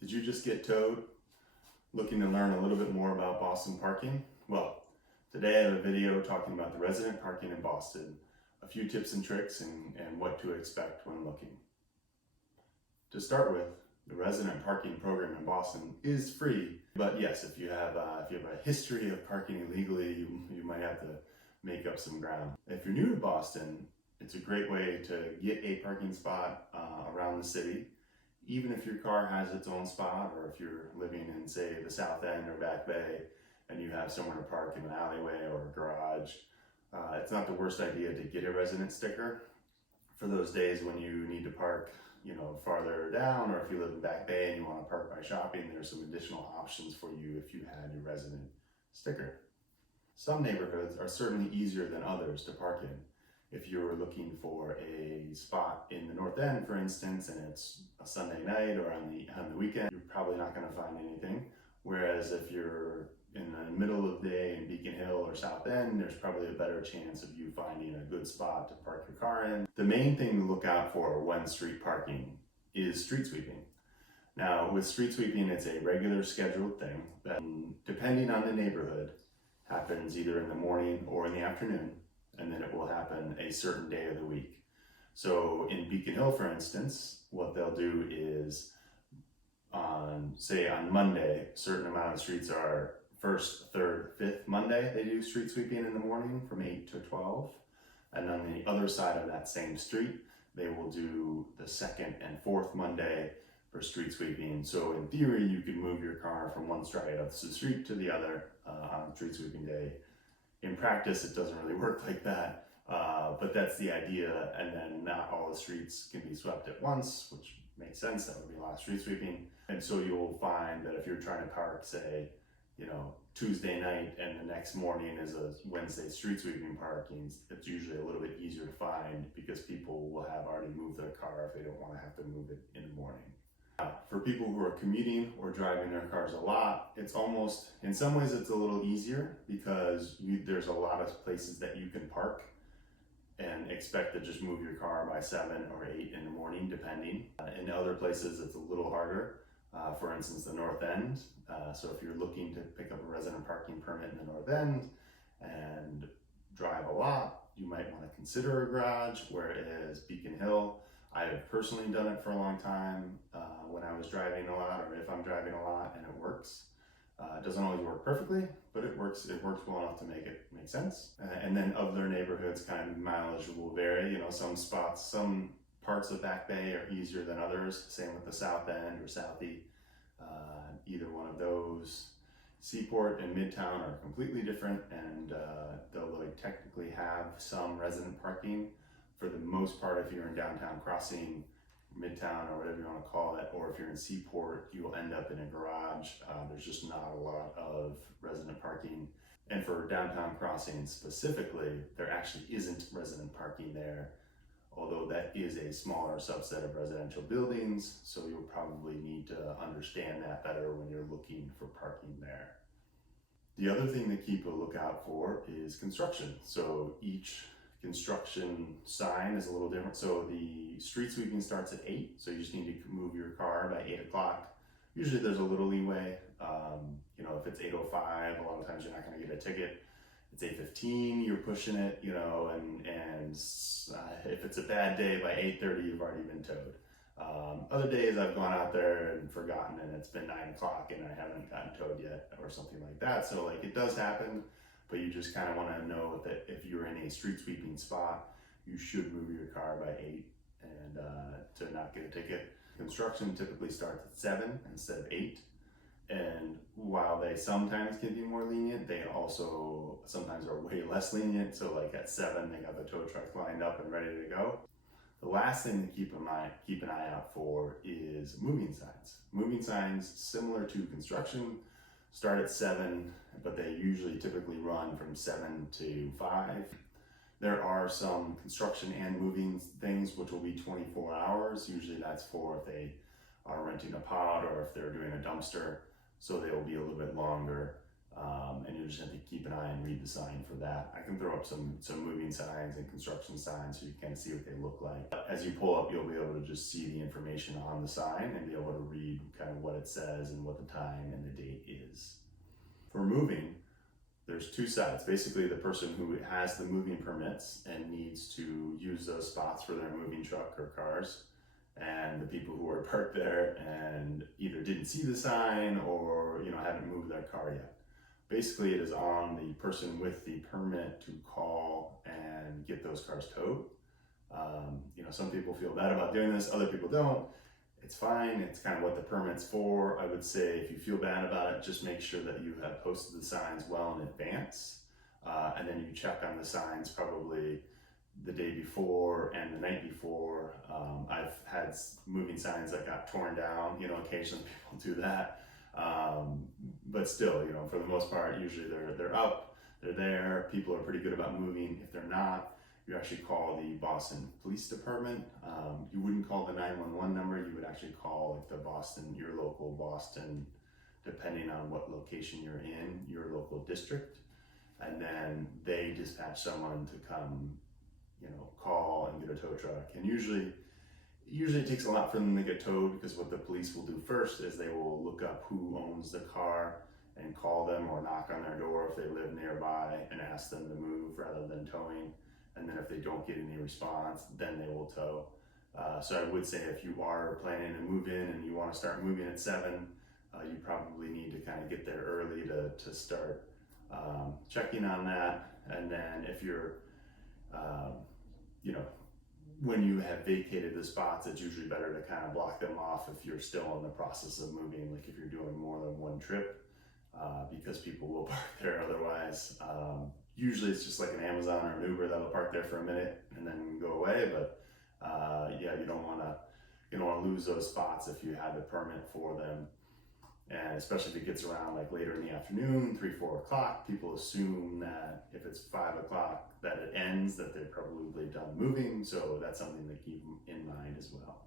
Did you just get towed? Looking to learn a little bit more about Boston parking? Well, today I have a video talking about the resident parking in Boston, a few tips and tricks, and what to expect when looking. To start with, the resident parking program in Boston is free, but yes, if you have a history of parking illegally, you might have to make up some ground. If you're new to Boston, it's a great way to get a parking spot around the city, even if your car has its own spot, or if you're living in, say, the South End or Back Bay, and you have somewhere to park in an alleyway or a garage. It's not the worst idea to get a resident sticker for those days when you need to park, farther down, or if you live in Back Bay and you want to park by shopping, there's some additional options for you if you had your resident sticker. Some neighborhoods are certainly easier than others to park in. If you're looking for a spot in the North End, for instance, and it's a Sunday night or on the weekend, you're probably not going to find anything. Whereas if you're in the middle of the day in Beacon Hill or South End, there's probably a better chance of you finding a good spot to park your car in. The main thing to look out for when street parking is street sweeping. Now, with street sweeping, it's a regular scheduled thing that, depending on the neighborhood, happens either in the morning or in the afternoon, and then it will happen a certain day of the week. So in Beacon Hill, for instance, what they'll do is on Monday, a certain amount of streets are first, third, fifth Monday, they do street sweeping in the morning from 8 to 12. And on the other side of that same street, they will do the second and fourth Monday for street sweeping. So in theory, you could move your car from one side of the street to the other on street sweeping day. In practice, it doesn't really work like that, but that's the idea. And then not all the streets can be swept at once, which makes sense. That would be a lot of street sweeping. And so you'll find that if you're trying to park, say, Tuesday night and the next morning is a Wednesday street sweeping parking, it's usually a little bit easier to find because people will have already moved their car if they don't want to have to move it in the morning. For people who are commuting or driving their cars a lot, it's almost, in some ways it's a little easier because there's a lot of places that you can park and expect to just move your car by 7 or 8 in the morning, depending. In other places it's a little harder. For instance, the North End. So if you're looking to pick up a resident parking permit in the North End and drive a lot, you might want to consider a garage, whereas Beacon Hill, I have personally done it for a long time when I was driving a lot, or if I'm driving a lot, and it works. It doesn't always work perfectly, but it works well enough to make it make sense. And then other neighborhoods, kind of mileage will vary. Some parts of Back Bay are easier than others. Same with the South End or Southie. Either one of those. Seaport and Midtown are completely different, and they'll technically have some resident parking. For the most part, if you're in downtown Crossing, Midtown, or whatever you want to call it, or if you're in Seaport, you will end up in a garage. There's just not a lot of resident parking. And for downtown Crossing specifically, there actually isn't resident parking there, although that is a smaller subset of residential buildings, so you'll probably need to understand that better when you're looking for parking there. The other thing to keep a lookout for is construction. So each construction sign is a little different. So the street sweeping starts at 8, so you just need to move your car by 8 o'clock. Usually there's a little leeway. If it's 8:05, a lot of times you're not going to get a ticket. It's 8:15, you're pushing it, and if it's a bad day, by 8:30 you've already been towed. Other days I've gone out there and forgotten, and it's been 9 o'clock and I haven't gotten towed yet, or something like that. So it does happen, but you just kind of want to know that if you're in a street sweeping spot, you should move your car by 8 and to not get a ticket. Construction typically starts at 7 instead of 8. And while they sometimes can be more lenient, they also sometimes are way less lenient. So at 7, they got the tow truck lined up and ready to go. The last thing to keep an eye out for is moving signs. Moving signs, similar to construction, start at 7, but they typically run from 7 to 5. There are some construction and moving things which will be 24 hours. Usually that's for if they are renting a pod or if they're doing a dumpster. So they will be a little bit longer. and you just have to keep an eye and read the sign for that. I can throw up some moving signs and construction signs so you can kind of see what they look like. As you pull up, you'll be able to just see the information on the sign and be able to read kind of what it says and what the time and the date is. For moving, there's two sides. Basically, the person who has the moving permits and needs to use those spots for their moving truck or cars, and the people who are parked there and either didn't see the sign or haven't moved their car yet. Basically, it is on the person with the permit to call and get those cars towed. Some people feel bad about doing this, other people don't. It's fine, it's kind of what the permit's for. I would say if you feel bad about it, just make sure that you have posted the signs well in advance. And then you check on the signs probably the day before and the night before. I've had moving signs that got torn down, occasionally people do that. But still, for the most part, usually they're up, they're there, people are pretty good about moving. If they're not, you actually call the Boston Police Department. You wouldn't call the 911 number, you would actually call your local Boston, depending on what location you're in, your local district. And then they dispatch someone to come, call and get a tow truck. And usually it takes a lot for them to get towed, because what the police will do first is they will look up who owns the car and call them or knock on their door if they live nearby and ask them to move rather than towing. And then if they don't get any response, then they will tow. So I would say if you are planning to move in and you want to start moving at 7, you probably need to kind of get there early to start checking on that. And then if you're, when you have vacated the spots, it's usually better to kind of block them off if you're still in the process of moving, like if you're doing more than one trip, because people will park there otherwise. Usually it's just like an Amazon or an Uber that'll park there for a minute and then go away, but you don't want to lose those spots if you have a permit for them. And especially if it gets around like later in the afternoon, 3-4 o'clock, people assume that if it's 5 o'clock that it ends, that they're probably done moving. So that's something to keep in mind as well.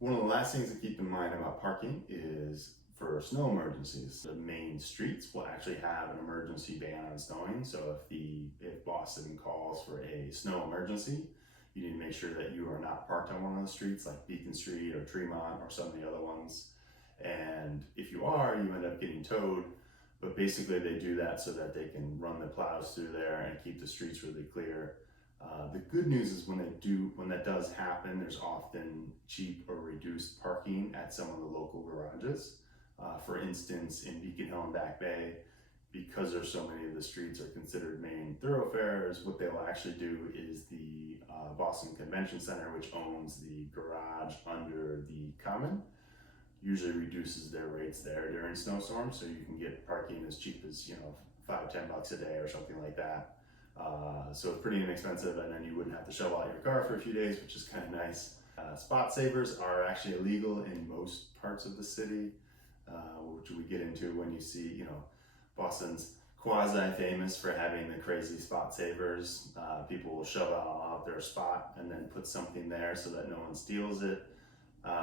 One of the last things to keep in mind about parking is for snow emergencies. The main streets will actually have an emergency ban on snowing. So if Boston calls for a snow emergency, you need to make sure that you are not parked on one of the streets like Beacon Street or Tremont or some of the other ones. And if you are, you end up getting towed. But basically they do that so that they can run the plows through there and keep the streets really clear. The good news is when that does happen, there's often cheap or reduced parking at some of the local garages. For instance, in Beacon Hill and Back Bay, because there's so many of the streets are considered main thoroughfares, what they'll actually do is the Boston Convention Center, which owns the garage under the Common, usually reduces their rates there during snowstorms, so you can get parking as cheap as $5-10 a day or something like that. So it's pretty inexpensive, and then you wouldn't have to shovel out your car for a few days, which is kind of nice. Spot savers are actually illegal in most parts of the city, which we get into when you see, Boston's quasi-famous for having the crazy spot savers. People will shove out their spot and then put something there so that no one steals it.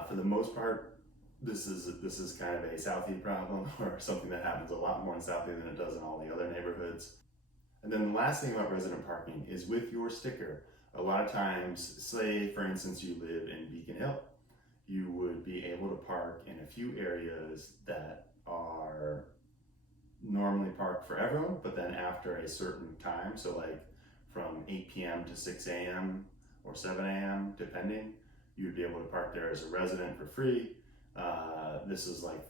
For the most part, this is kind of a Southie problem, or something that happens a lot more in Southie than it does in all the other neighborhoods. And then the last thing about resident parking is with your sticker. A lot of times, say for instance you live in Beacon Hill, you would be able to park in a few areas that are normally parked for everyone, but then after a certain time, so like from 8 p.m. to 6 a.m. or 7 a.m. depending, you'd be able to park there as a resident for free. This is like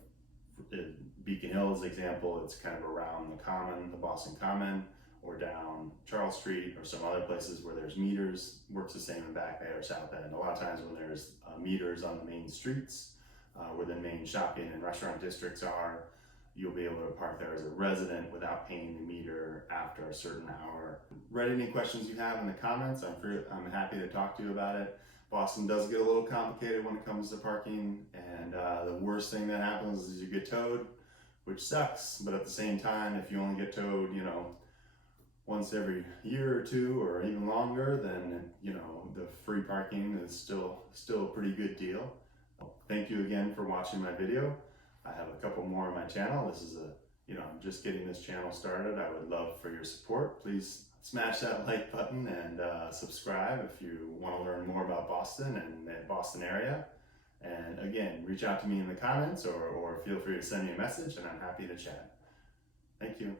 Beacon Hill's example. It's kind of around the Common, the Boston Common, or down Charles Street or some other places where there's meters. Works the same in Back Bay or South End. A lot of times when there's meters on the main streets, where the main shopping and restaurant districts are, you'll be able to park there as a resident without paying the meter after a certain hour. Write any questions you have in the comments. I'm happy to talk to you about it. Boston does get a little complicated when it comes to parking, and the worst thing that happens is you get towed, which sucks. But at the same time, if you only get towed, once every year or two or even longer, then the free parking is still a pretty good deal. Thank you again for watching my video. I have a couple more on my channel. This is I'm just getting this channel started. I would love for your support. Please smash that like button and subscribe if you want to learn more about Boston and the Boston area. And again, reach out to me in the comments or feel free to send me a message and I'm happy to chat. Thank you.